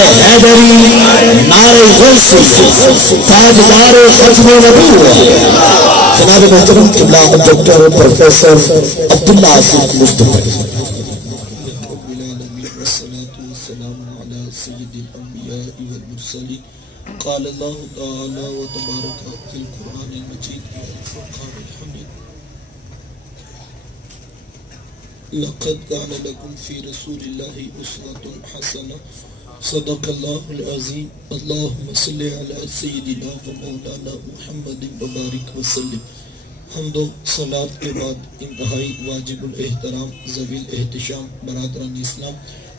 حیدری نعرہ غوثی تاجدار ختم نبوت جناب محترم قبلہ ڈاکٹر پروفیسر عبداللہ آصف مصطفی قال اللہ تعالی و تبارک فی القرآن المجید الفرقان الحمید لقد كان لكم في رسول الله أسوة حسنة صدق الله العظيم اللهم صل على سيدنا ومولانا محمد وبارك وسلم حمد و صلاة کے بعد انتہائی واجب الاحترام ذوی الاحتشام برادران اسلام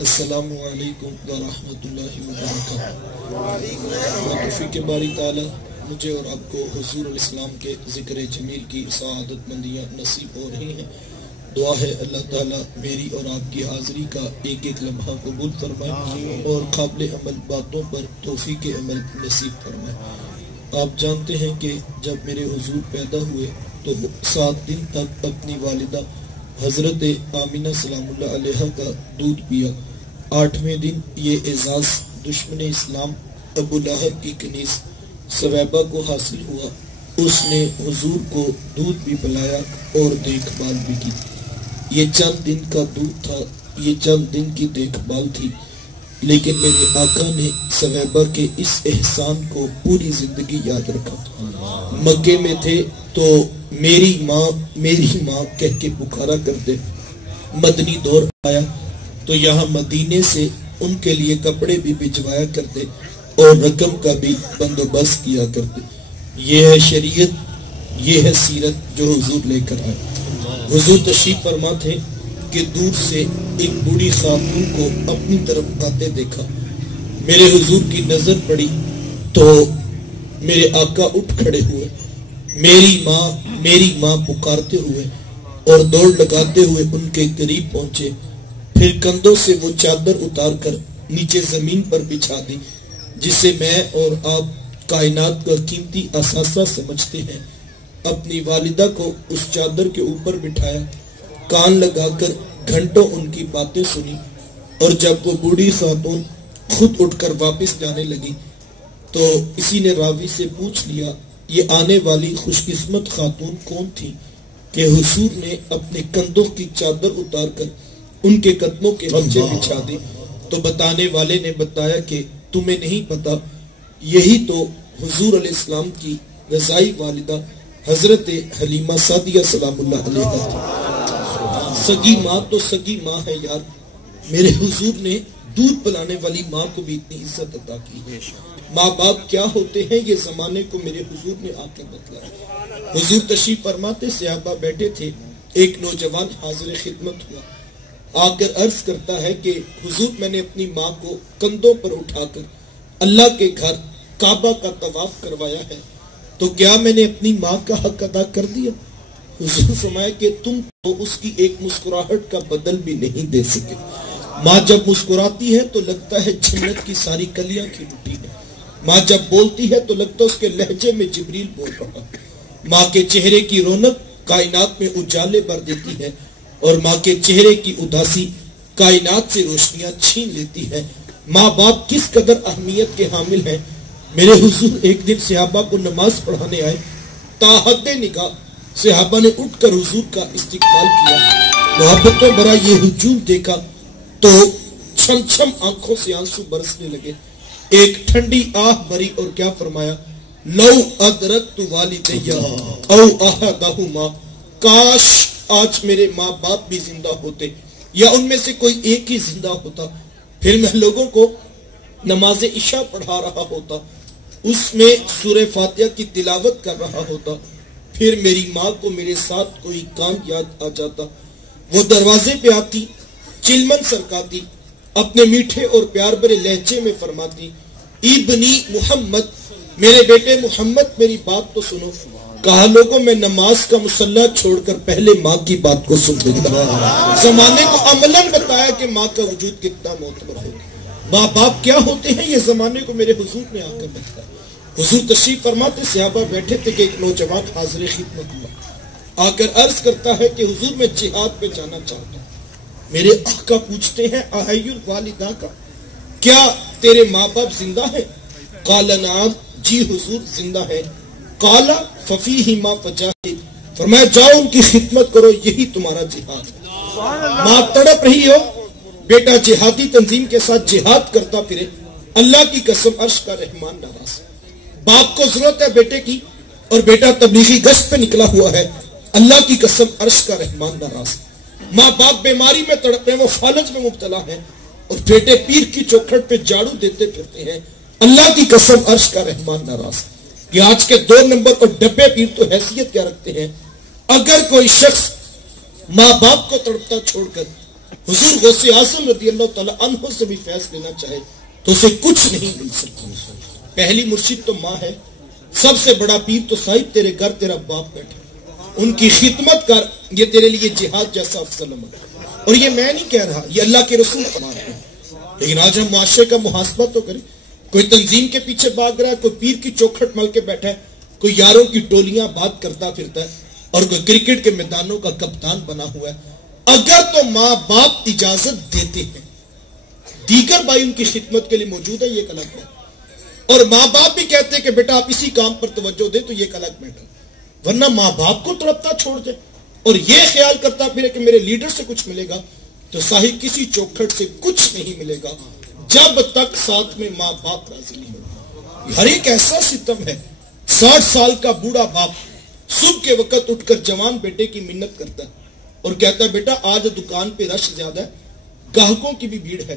السلام علیکم ورحمۃ اللہ وبرکاتہ۔ توفیق باری تعالی مجھے اور آپ کو حضور الاسلام کے ذکر جمیل کی سعادت مندیاں نصیب ہو رہی ہیں۔ دعا ہے اللہ تعالیٰ میری اور آپ کی حاضری کا ایک ایک لمحہ قبول فرمائے اور قابل عمل باتوں پر توفیق عمل نصیب فرمائے۔ آپ جانتے ہیں کہ جب میرے حضور پیدا ہوئے تو 7 دن تک اپنی والدہ حضرت آمینہ سلام اللہ علیہ کا دودھ پیا۔ 8ویں دن یہ اعزاز دشمن اسلام ابو لہب کی کنیز سویبہ کو حاصل ہوا۔ اس نے حضور کو دودھ بھی پلایا اور دیکھ بھال بھی کی۔ یہ چند دن کا دودھ تھا، یہ چند دن کی دیکھ بھال تھی، لیکن میرے آقا نے سویبہ کے اس احسان کو پوری زندگی یاد رکھا۔ مکے میں تھے تو میری ماں کہہ کے پکارا کرتے، مدنی دور آیا تو یہاں مدینے سے ان کے لیے کپڑے بھی بھجوایا کرتے اور رقم کا بھی بندوبست کیا کرتے۔ یہ ہے شریعت، یہ ہے سیرت جو حضور لے کر آئے۔ حضور تشریف فرما تھے کہ دور سے ایک بوڑھی خاتون کو اپنی طرف آتے دیکھا۔ میرے حضور کی نظر پڑی تو میرے آقا اٹھ کھڑے ہوئے، میری ماں پکارتے ہوئے اور دوڑ لگاتے ہوئے ان کے قریب پہنچے، پھر کندھوں سے وہ چادر اتار کر نیچے زمین پر بچھا دی جسے میں اور آپ کائنات کا قیمتی اثاثہ سمجھتے ہیں۔ اپنی والدہ کو اس چادر کے اوپر بٹھایا، کان لگا کر گھنٹوں ان کی باتیں سنی، اور جب وہ بوڑھی خاتون خود اٹھ کر واپس جانے لگی تو اسی نے راوی سے پوچھ لیا یہ آنے والی خوش قسمت خاتون کون تھی کہ حضور نے اپنے کندھوں کی چادر اتار کر ان کے قدموں کے نیچے بچھا دی؟ تو بتانے والے نے بتایا کہ تمہیں نہیں پتا، یہی تو حضور علیہ السلام کی رضائی والدہ حضرت حلیمہ سعدیہ سلام اللہ علیہ تھی۔ سگی ماں تو سگی ماں ہے یار، میرے حضور نے دودھ پلانے والی ماں کو بھی اتنی عزت عطا کی۔ ماں باپ کیا ہوتے ہیں یہ زمانے کو میرے حضور نے آ کے بتلایا۔ حضور تشریف فرماتے صحابہ بیٹھے تھے، ایک نوجوان حاضر خدمت ہوا، آ کر عرض کرتا ہے کہ حضور میں نے اپنی ماں کو کندھوں پر اٹھا کر اللہ کے گھر کعبہ کا طواف کروایا ہے، تو کیا میں نے اپنی ماں کا حق ادا کر دیا؟ حضور فرمایا کہ تم تو اس کی ایک مسکراہٹ کا بدل بھی نہیں دے سکے۔ ماں جب مسکراتی ہے تو لگتا ہے جنت کی ساری کلیاں کھلتی ہیں، ماں جب بولتی ہے تو لگتا ہے اس کے لہجے میں جبریل بول رہا۔ ماں کے چہرے کی رونق کائنات میں اجالے بھر دیتی ہے، اور ماں کے چہرے کی اداسی کائنات سے روشنیاں چھین لیتی ہے۔ ماں باپ کس قدر اہمیت کے حامل ہیں۔ میرے حضور ایک دن صحابہ کو نماز پڑھانے آئے، تاحد نگاہ صحابہ نے اٹھ کر حضور کا استقبال کیا، محبتوں بھرا یہ ہجوم دیکھا تو چھم چھم آنکھوں سے آنسو برسنے لگے۔ ایک ٹھنڈی آہ بھری اور کیا فرمایا، لو ادرکت والدیہ او احدہما، کاش آج میرے ماں باپ بھی زندہ ہوتے یا ان میں سے کوئی ایک ہی زندہ ہوتا، پھر میں لوگوں کو نماز عشاء پڑھا رہا ہوتا، اس میں سورہ فاتحہ کی تلاوت کر رہا ہوتا، پھر میری ماں کو میرے ساتھ کوئی کام یاد آ جاتا، وہ دروازے پہ آتی، چلمن سرکاتی، اپنے میٹھے اور پیار بھرے لہجے میں فرماتی، ابنی محمد، میرے بیٹے محمد میری بات تو سنو۔ کہا لوگوں میں نماز کا مصلی چھوڑ کر پہلے ماں کی بات کو سن لیتا۔ زمانے کو عملاً بتایا کہ ماں کا وجود کتنا معتبر ہے۔ ماں باپ کیا ہوتے ہیں یہ زمانے کو میرے حضور نے آ کر بتایا۔ حضور تشریف فرماتے صحابہ بیٹھے تھے کہ ایک نوجوان حاضر خدمت ہوا، آ کر عرض کرتا ہے کہ حضور میں جہاد پہ جانا چاہتا ہوں۔ میرے آقا پوچھتے ہیں احی الوالدہ کا، کیا تیرے ماں باپ زندہ ہیں؟ قال نعم، جی حضور زندہ ہیں۔ قال ففیہما فجاہد، فرمایا جاؤ ان کی خدمت کرو، یہی تمہارا جہاد ہے۔ ماں تڑپ رہی ہو، بیٹا جہادی تنظیم کے ساتھ جہاد کرتا پھرے، اللہ کی قسم عرش کا رحمان نواز۔ باپ کو ضرورت ہے بیٹے کی، اور بیٹا تبلیغی گشت پہ نکلا ہوا ہے، اللہ کی قسم عرش کا رحمان نواز۔ ماں باپ بیماری میں تڑپ رہے ہیں، وہ فالج میں مبتلا ہیں، اور بیٹے پیر کی چوکھٹ پہ جھاڑو دیتے پھرتے ہیں، اللہ کی قسم عرش کا رحمان ناراض۔ یہ آج کے 2 نمبر اور ڈبے پیر تو حیثیت کیا رکھتے ہیں؟ اگر کوئی شخص ماں باپ کو تڑپتا چھوڑ کر حضور غوث اعظم رضی اللہ تعالی عنہ سے بھی فیض لینا چاہے تو اسے کچھ نہیں مل سکتا۔ پہلی مرشد تو ماں ہے، سب سے بڑا پیر تو صاحب تیرے گھر تیرا باپ بیٹھا، ان کی خدمت کر، یہ تیرے لیے جہاد جیسا افضل عمل ہے۔ اور یہ میں نہیں کہہ رہا، یہ اللہ کے رسول فرماتے ہیں۔ لیکن آج ہم معاشرے کا محاسبہ تو کریں، کوئی تنظیم کے پیچھے بھاگ رہا ہے، کوئی پیر کی چوکھٹ مل کے بیٹھا ہے، کوئی یاروں کی ٹولیاں بات کرتا پھرتا ہے، اور کوئی کرکٹ کے میدانوں کا کپتان بنا ہوا ہے۔ اگر تو ماں باپ اجازت دیتے ہیں، دیگر بھائی ان کی خدمت کے لیے موجود ہے، یہ ایک الگ بات، اور ماں باپ بھی کہتے ہیں کہ بیٹا آپ اسی کام پر توجہ دیں، تو یہ ایک الگ میٹر۔ ورنہ ماں باپ کو تڑپتا چھوڑ دے اور یہ خیال کرتا پھرے کہ میرے لیڈر سے کچھ ملے گا، تو صاحب کسی چوکھٹ سے کچھ نہیں ملے گا جب تک ساتھ میں ماں باپ راضی نہیں ہو۔ ہر ایک ایسا ستم ہے، 60 سال کا بوڑھا باپ صبح کے وقت اٹھ کر جوان بیٹے کی منت کرتا ہے اور کہتا ہے بیٹا آج دکان پہ رش زیادہ ہے، گاہکوں کی بھی بھیڑ ہے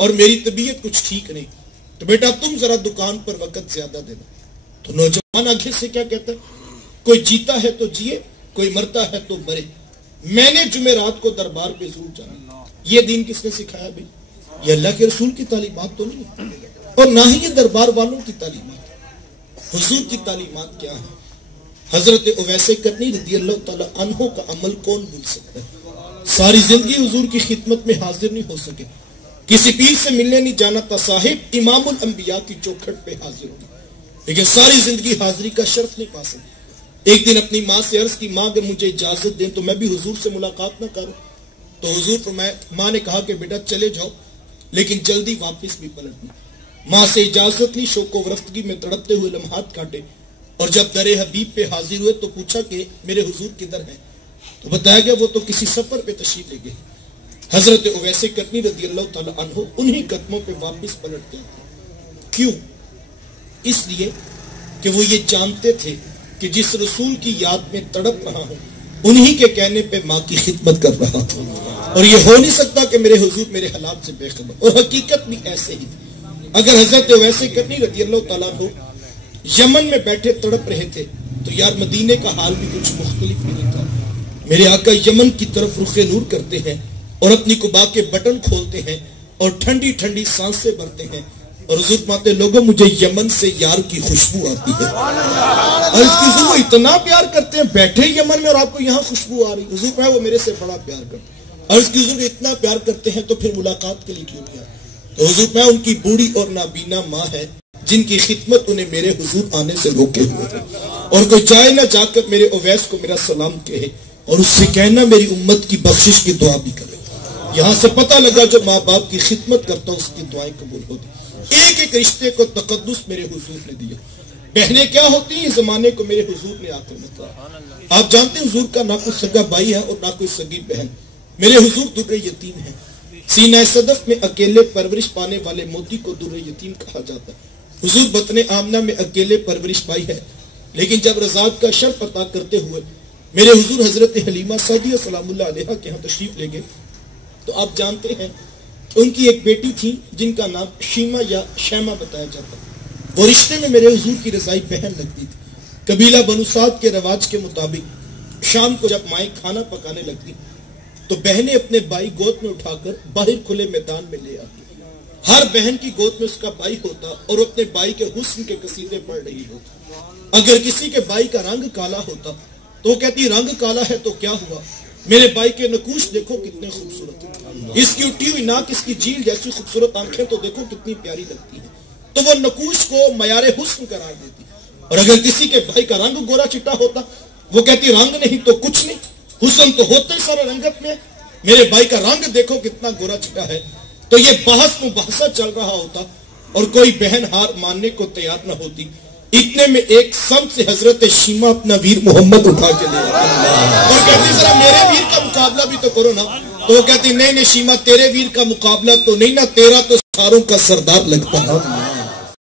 اور میری طبیعت کچھ ٹھیک نہیں، تو بیٹا تم ذرا دکان پر وقت زیادہ دینا۔ تو نوجوان آگے سے کیا کہتا ہے؟ کوئی جیتا ہے تو جیے، کوئی مرتا ہے تو مرے، میں نے جمعرات کو دربار پہ ضرور جانا۔ یہ دین کس نے سکھایا بھائی؟ یہ اللہ کے رسول کی تعلیمات تو نہیں ہے، اور نہ ہی یہ دربار والوں کی تعلیمات۔ حضور کی تعلیمات کیا ہے؟ حضرت اویس کرنی رضی اللہ تعالی عنہ کا عمل کون بھول سکتا ہے؟ ساری زندگی حضور کی خدمت میں حاضر نہیں ہو سکے، کسی پیر سے ملنے نہیں جانا تھا، صاحب امام الانبیاء کی چوکھٹ پہ حاضر ہوگی، لیکن ساری زندگی حاضری کا شرف نہیں پا سکے۔ ایک دن اپنی ماں سے عرض کی، ماں اگر مجھے اجازت دیں تو میں بھی حضور سے ملاقات نہ کروں؟ تو حضور فرمائے، ماں نے کہا کہ بیٹا چلے جاؤ لیکن جلدی واپس بھی پلٹنا۔ ماں سے اجازت لی، شوق و رفتگی میں تڑپتے ہوئے لمحات کاٹے، اور جب در حبیب پہ حاضر ہوئے تو پوچھا کہ میرے حضور کدھر ہیں؟ تو بتایا گیا وہ تو کسی سفر پہ تشریف لے گئے۔ حضرت اویس کرنی رضی اللہ تعالی عنہ انہی قدموں پہ واپس پلٹ گئے تھے۔ کیوں؟ اس لیے کہ وہ یہ جانتے تھے کہ جس رسول کی یاد میں تڑپ رہا ہوں انہی کے کہنے پہ ماں کی خدمت کر رہا ہوں، اور یہ ہو نہیں سکتا کہ میرے حضور میرے حالات سے بے خبر۔ اور حقیقت بھی ایسے ہی تھی۔ اگر حضرت اویس کرنی رضی اللہ تعالیٰ عنہ یمن میں بیٹھے تڑپ رہے تھے تو یار مدینے کا حال بھی کچھ مختلف نہیں تھا۔ میرے آقا یمن کی طرف رخ نور کرتے ہیں اور اپنی قبا کے بٹن کھولتے ہیں اور ٹھنڈی ٹھنڈی سانسیں بھرتے ہیں، اور حضور فرماتے لوگوں مجھے یمن سے یار کی خوشبو آتی ہے، اور اس کی وہ اتنا پیار کرتے ہیں، بیٹھے یمن میں اور آپ کو یہاں خوشبو آ رہی۔ حضور فرمایا وہ میرے سے بڑا پیار کرتے ہیں، اور اس کی حضور اتنا پیار کرتے ہیں تو پھر ملاقات کے لیے کیوں نہیں آئے؟ تو حضور فرمایا ان کی بوڑھی اور نابینا ماں ہے جن کی خدمت انہیں میرے حضور آنے سے روکے ہوئے تھے، اور کوئی جائے نہ جا کر میرے اویس کو میرا سلام کہے اور اس سے کہنا میری امت کی بخشش کی دعا بھی کرے۔ یہاں سے پتہ لگا جو ماں باپ کی خدمت کرتا اس کی دعائیں قبول ہوتی۔ ایک ایک رشتے کو تقدس میرے حضور نے دیا۔ بہنیں کیا ہوتی ہیں اس زمانے کو میرے حضور نے آ کر بتایا۔ آپ جانتے ہیں حضور کا نہ کوئی سگا بھائی ہے اور نہ کوئی سگی بہن، میرے حضور در یتیم ہیں۔ سینہ صدف میں اکیلے پرورش پانے والے موتی کو در یتیم کہا جاتا ہے۔ حضور بطن آمنہ میں اکیلے پرورش پائی ہے، لیکن جب رضاعت کا شرف عطا کرتے ہوئے میرے حضور حضرت حلیمہ سعدیہ سلام اللہ علیہا کے ہاں تشریف لے گئے تو آپ جانتے ہیں ان کی ایک بیٹی تھی جن کا نام شیمہ یا شیمہ بتایا جاتا ہے۔ وہ رشتے میں میرے حضور کی رضائی بہن لگتی تھی۔ قبیلہ بنو سعد کے رواج کے مطابق شام کو جب مائیں کھانا پکانے لگتی تو بہنیں اپنے بھائی گود میں اٹھا کر باہر کھلے میدان میں لے آتی۔ ہر بہن کی گود میں اس کا بھائی ہوتا اور اپنے بھائی کے حسن کے قصیدے پڑھ رہی ہوتی۔ اگر کسی کے بھائی کا رنگ کالا ہوتا تو وہ کہتی رنگ کالا ہے تو کیا ہوا، میرے بھائی کے نقوش دیکھو کتنے خوبصورت ہیں، اس کی اٹھی ہوئی ناک، اس کی جھیل جیسی خوبصورت آنکھیں تو دیکھو کتنی پیاری لگتی ہیں۔ تو وہ نقوش کو معیار حسن قرار دیتی۔ اور اگر کسی کے بھائی کا رنگ گورا چٹا ہوتا وہ کہتی رنگ نہیں تو کچھ نہیں، حسن تو ہوتا ہی سارے رنگت میں، میرے بھائی کا رنگ دیکھو کتنا گورا چٹا ہے۔ تو یہ بحث مباحثہ چل رہا ہوتا اور کوئی بہن ہار ماننے کو تیار نہ ہوتی. اتنے میں ایک سم سے حضرت شیمہ اپنا ویر محمد اٹھا کے لے اور کہتی ذرا میرے ویر کا مقابلہ بھی تو کرو نا. تو وہ کہتی نہیں شیمہ تیرے ویر کا مقابلہ تو نہیں نا، تیرا تو ساروں کا سردار لگتا ہے.